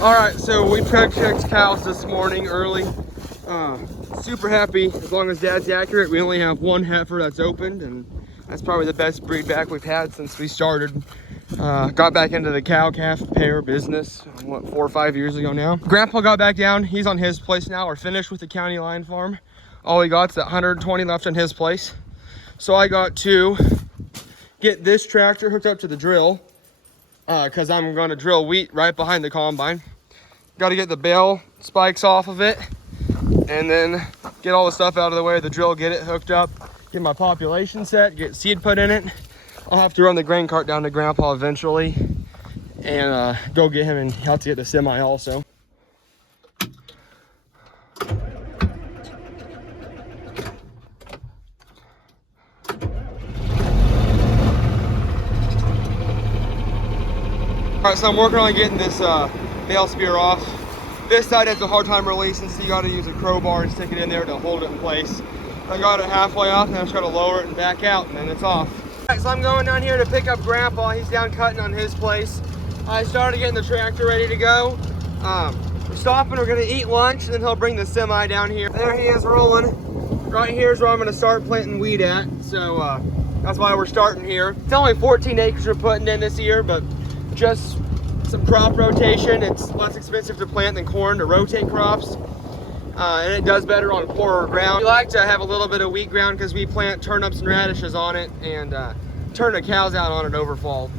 All right, so we checked cows this morning early. Super happy as long as Dad's accurate. We only have one heifer that's opened, and that's probably the best breed back we've had since we started. Got back into the cow-calf pair business, what, 4 or 5 years ago now. Grandpa got back down. He's on his place now. We're finished with the county line farm. All he got's that 120 left on his place. So I got to get this tractor hooked up to the drill because I'm going to drill wheat right behind the combine. Got to get the bale spikes off of it and then get all the stuff out of the way of the drill, get it hooked up, get my population set, get seed put in it. I'll have to run the grain cart down to Grandpa eventually and go get him, and he'll have to get the semi also. All right, so I'm working on getting this bale spear off. This side has a hard time releasing, so you got to use a crowbar and stick it in there to hold it in place. I got it halfway off, and I just got to lower it and back out, and then it's off. All right, so I'm going down here to pick up Grandpa. He's down cutting on his place. I started getting the tractor ready to go. We're stopping, we're gonna eat lunch, and then he'll bring the semi down here. There he is rolling. Right here's where I'm gonna start planting wheat at, so that's why we're starting here. It's only 14 acres we're putting in this year, but just some crop rotation. It's less expensive to plant than corn to rotate crops, and it does better on poorer ground. We like to have a little bit of wheat ground because we plant turnips and radishes on it and turn the cows out on it over fall.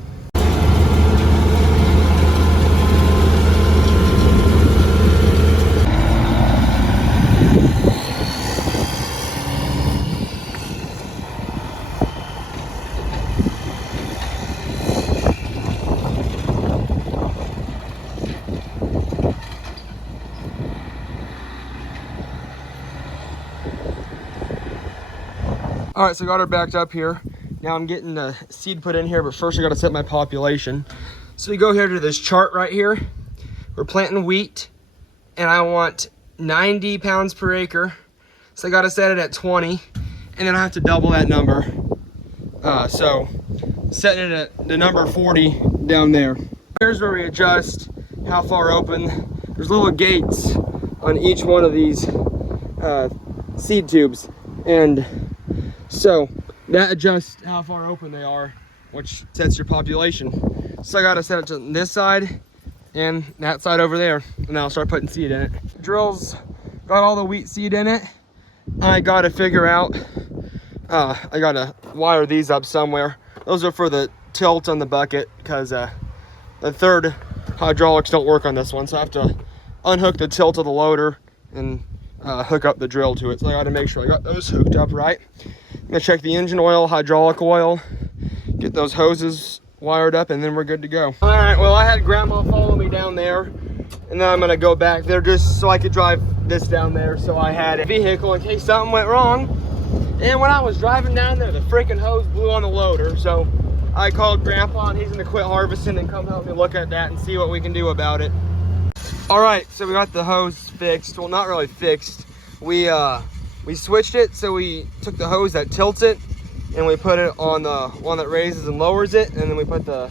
All right, so got her backed up here. Now I'm getting the seed put in here, but first I gotta set my population. So we go here to this chart right here. We're planting wheat, and I want 90 pounds per acre. So I gotta set it at 20, and then I have to double that number. So setting it at the number 40 down there. Here's where we adjust how far open. There's little gates on each one of these seed tubes, and so that adjusts how far open they are, which sets your population. So I gotta set it to this side and that side over there, and then I'll start putting seed in it. Drill's got all the wheat seed in it. I gotta figure out, I gotta wire these up somewhere. Those are for the tilt on the bucket, because the third hydraulics don't work on this one, so I have to unhook the tilt of the loader and hook up the drill to it. So I gotta make sure I got those hooked up right. I'm gonna check the engine oil, hydraulic oil, get those hoses wired up, and then we're good to go. All right, well, I had Grandma follow me down there, and then I'm gonna go back there just so I could drive this down there, so I had a vehicle in case something went wrong. And when I was driving down there, the freaking hose blew on the loader, so I called Grandpa, and he's gonna quit harvesting and come help me look at that and see what we can do about it. All right, so we got the hose fixed. Well, not really fixed. We switched it, so we took the hose that tilts it and we put it on the one that raises and lowers it, and then we put the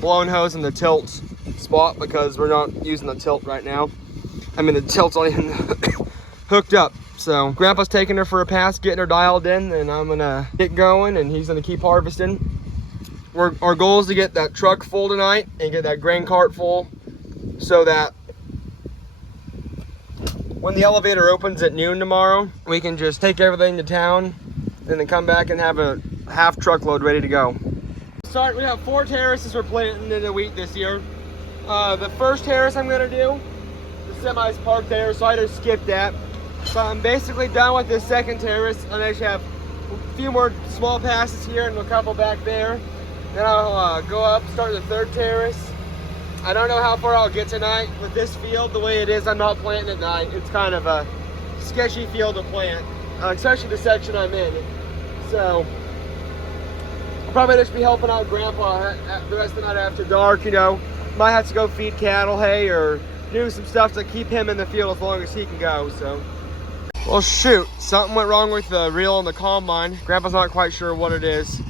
blown hose in the tilt spot because we're not using the tilt right now. I mean, the tilt's not even hooked up. So Grandpa's taking her for a pass, getting her dialed in, and I'm gonna get going, and he's gonna keep harvesting. Our goal is to get that truck full tonight and get that grain cart full, so that when the elevator opens at noon tomorrow, we can just take everything to town and then come back and have a half truckload ready to go. We have 4 terraces we're planting in the wheat this year. The first terrace I'm gonna do, the semi's parked there, so I just skipped that. So I'm basically done with this second terrace. I actually have a few more small passes here and a couple back there. Then I'll go up, start the third terrace. I don't know how far I'll get tonight with this field the way it is. I'm not planting at night. It's kind of a sketchy field to plant, especially the section I'm in. So I'll probably just be helping out Grandpa the rest of the night after dark. You know, might have to go feed cattle hay or do some stuff to keep him in the field as long as he can go. So, well, shoot, something went wrong with the reel on the combine. Grandpa's not quite sure what it is.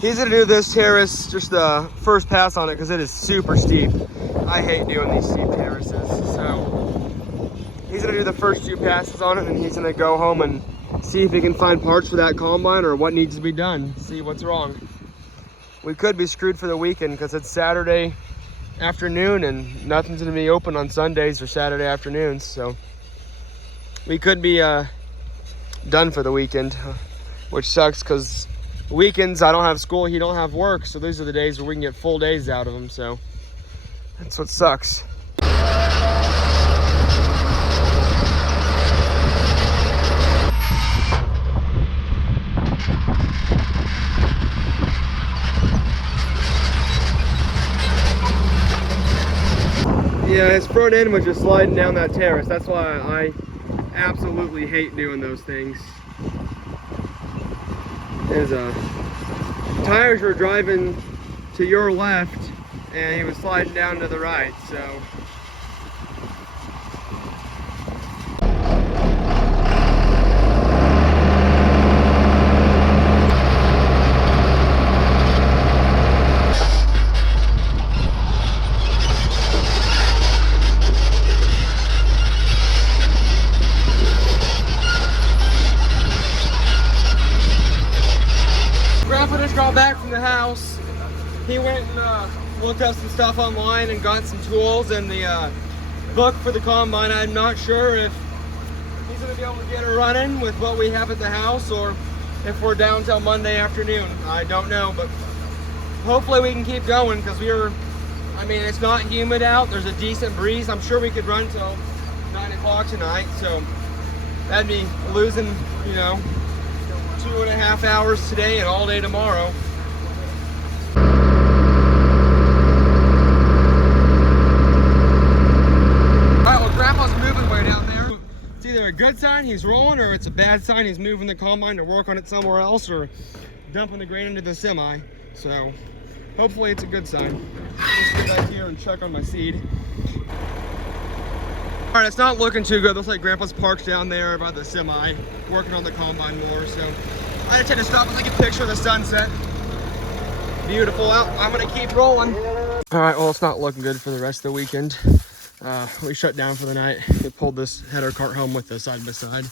He's gonna do this terrace, just the first pass on it, because it is super steep. I hate doing these steep terraces. So he's gonna do the first 2 passes on it, and he's gonna go home and see if he can find parts for that combine or what needs to be done, see what's wrong. We could be screwed for the weekend because it's Saturday afternoon and nothing's gonna be open on Sundays or Saturday afternoons. So we could be done for the weekend, which sucks because weekends I don't have school, he don't have work, so these are the days where we can get full days out of him. So that's what sucks. Yeah, his front end was just sliding down that terrace. That's why I absolutely hate doing those things. His tires were driving to your left and he was sliding down to the right, so. Got back from the house. He went and looked up some stuff online and got some tools and the book for the combine. I'm not sure if he's going to be able to get it running with what we have at the house or if we're down till Monday afternoon. I don't know, but hopefully we can keep going because I mean, it's not humid out. There's a decent breeze. I'm sure we could run till 9 o'clock tonight, so that'd be losing, you know, 2.5 hours today and all day tomorrow. Alright, well, Grandpa's moving way down there. It's either a good sign he's rolling, or it's a bad sign he's moving the combine to work on it somewhere else, or dumping the grain into the semi. So hopefully it's a good sign. Let's get back here and check on my seed. Alright, it's not looking too good. Looks like Grandpa's parked down there by the semi, working on the combine more, so I just had to stop and take a picture of the sunset. Beautiful. Well, I'm gonna keep rolling. Alright, well, it's not looking good for the rest of the weekend. We shut down for the night. We pulled this header cart home with the side by side.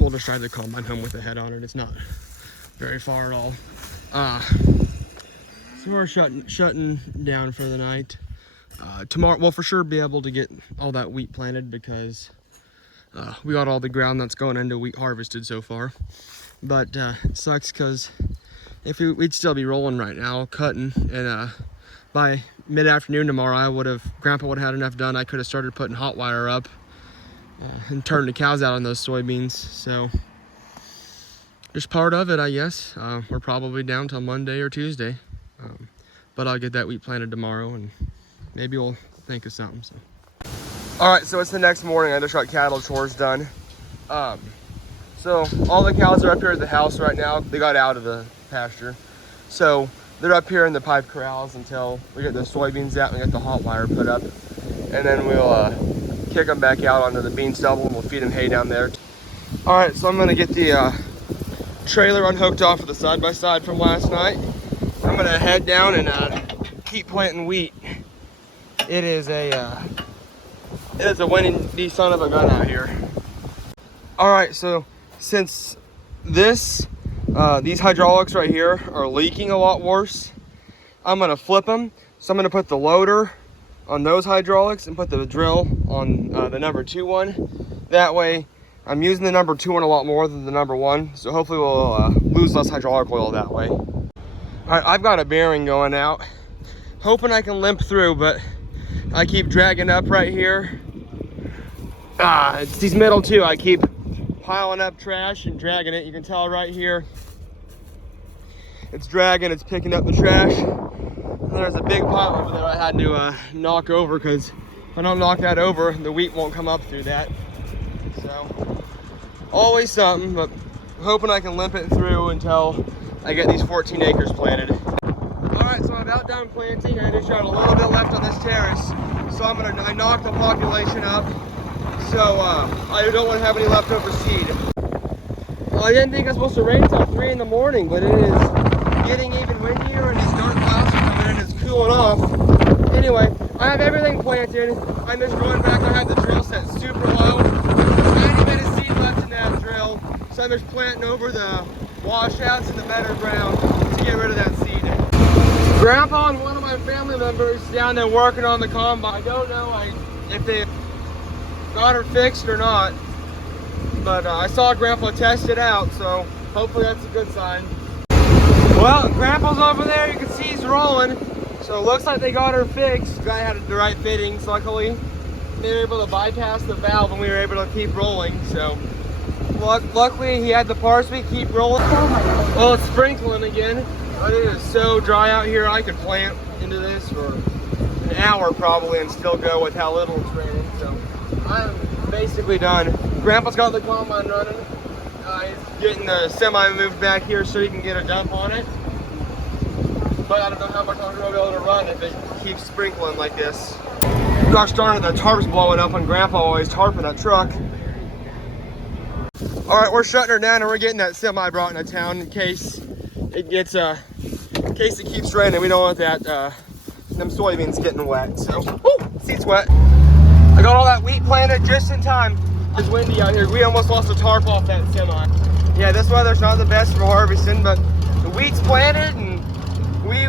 We'll just drive the combine home with the head on it. It's not very far at all. So we're shutting down for the night. Tomorrow we'll for sure be able to get all that wheat planted because we got all the ground that's going into wheat harvested so far. But it sucks because if we'd still be rolling right now, cutting, and by mid-afternoon tomorrow, Grandpa would have had enough done. I could have started putting hot wire up and turned the cows out on those soybeans. So just part of it, I guess. We're probably down till Monday or Tuesday, but I'll get that wheat planted tomorrow and maybe we'll think of something. So. All right, so it's the next morning. I just got cattle chores done. So all the cows are up here at the house right now. They got out of the pasture. So they're up here in the pipe corrals until we get the soybeans out and get the hot wire put up. And then we'll kick them back out onto the bean stubble and we'll feed them hay down there. All right, so I'm gonna get the trailer unhooked off of the side-by-side from last night. I'm gonna head down and keep planting wheat. It is a windy son of a gun out here. All right, so since these hydraulics right here are leaking a lot worse, I'm gonna flip them. So I'm gonna put the loader on those hydraulics and put the drill on the number 2 one. That way I'm using the number 2 one a lot more than the number 1. So hopefully we'll lose less hydraulic oil that way. All right, I've got a bearing going out. Hoping I can limp through, but I keep dragging up right here. It's these middle two. I keep piling up trash and dragging it. You can tell right here. It's dragging, it's picking up the trash. And there's a big pile over there I had to knock over because if I don't knock that over, the wheat won't come up through that. So, always something, but hoping I can limp it through until I get these 14 acres planted. Alright, so I'm about done planting. I just got a little bit left on this terrace. So I knocked the population up. So I don't want to have any leftover seed. Well, I didn't think it was supposed to rain until 3 in the morning, but it is getting even windier and these dark clouds are coming in. It's cooling off. Anyway, I have everything planted. I'm just going back. I have the drill set super low. 90 minutes seed left in that drill. So I'm just planting over the washouts in the better ground to get rid of that seed. Grandpa and one of my family members down there working on the combine. I don't know if they got her fixed or not, but I saw Grandpa test it out, so hopefully that's a good sign. Well, Grandpa's over there. You can see he's rolling. So it looks like they got her fixed. Guy had the right fittings, luckily. They were able to bypass the valve and we were able to keep rolling. So luckily he had the parts, we keep rolling. Well, it's sprinkling again. It is so dry out here. I could plant into this for an hour probably and still go with how little it's raining. So I'm basically done. Grandpa's got the combine running. He's getting the semi moved back here so he can get a dump on it. But I don't know how much I'm going to be able to run if it keeps sprinkling like this. Gosh darn it, the tarp's blowing up on Grandpa while he's tarping that truck. All right, we're shutting her down and we're getting that semi brought into town in case it gets in case it keeps raining. We don't want that them soybeans getting wet. So, seat's wet. I got all that wheat planted just in time. It's windy out here. We almost lost the tarp off that semi. Yeah, this weather's not the best for harvesting, but the wheat's planted and we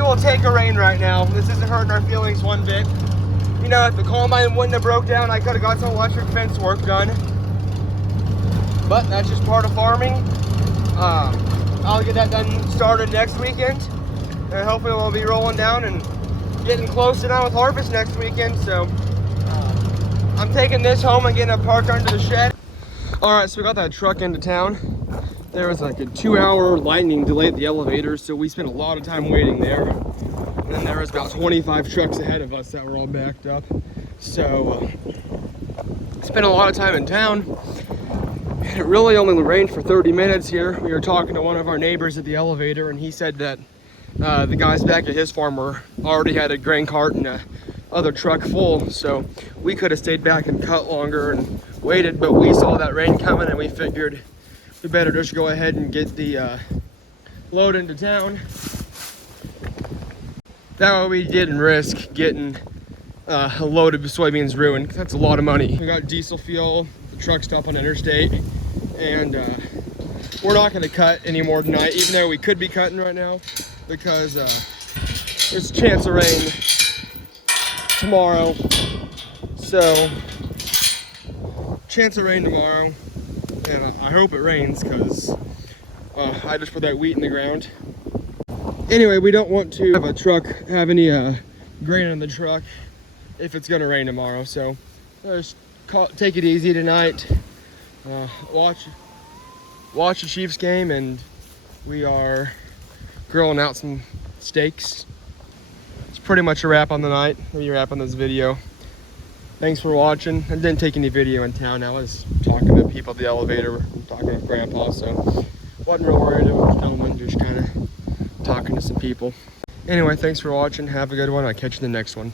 will take a rain right now. This isn't hurting our feelings one bit. You know, if the combine wouldn't have broke down, I could have got some electric fence work done. But that's just part of farming. I'll get that done started next weekend. And hopefully we'll be rolling down and getting close to done with harvest next weekend. So I'm taking this home and getting it parked under the shed. All right, so we got that truck into town. There was like a 2-hour lightning delay at the elevator, so we spent a lot of time waiting there. And then there was about 25 trucks ahead of us that were all backed up. So spent a lot of time in town. And it really only rained for 30 minutes here. We were talking to one of our neighbors at the elevator, and he said that the guys back at his farm already had a grain cart and a other truck full, so we could have stayed back and cut longer and waited, but we saw that rain coming and we figured we better just go ahead and get the load into town. That way we didn't risk getting a load of soybeans ruined. That's a lot of money. We got diesel fuel, the truck stop on interstate, and we're not going to cut anymore tonight, even though we could be cutting right now, because there's a chance of rain tomorrow. So chance of rain tomorrow, and I hope it rains because I just put that wheat in the ground. Anyway, we don't want to have a truck have any grain in the truck if it's gonna rain tomorrow, so just take it easy tonight. Watch the Chiefs game, and we are grilling out some steaks. It's pretty much a wrap on the night. Maybe a wrap on this video. Thanks for watching. I didn't take any video in town. I was talking to people at the elevator, talking with Grandpa, so wasn't real worried about filming, just kind of talking to some people. Anyway, thanks for watching. Have a good one. I'll catch you in the next one.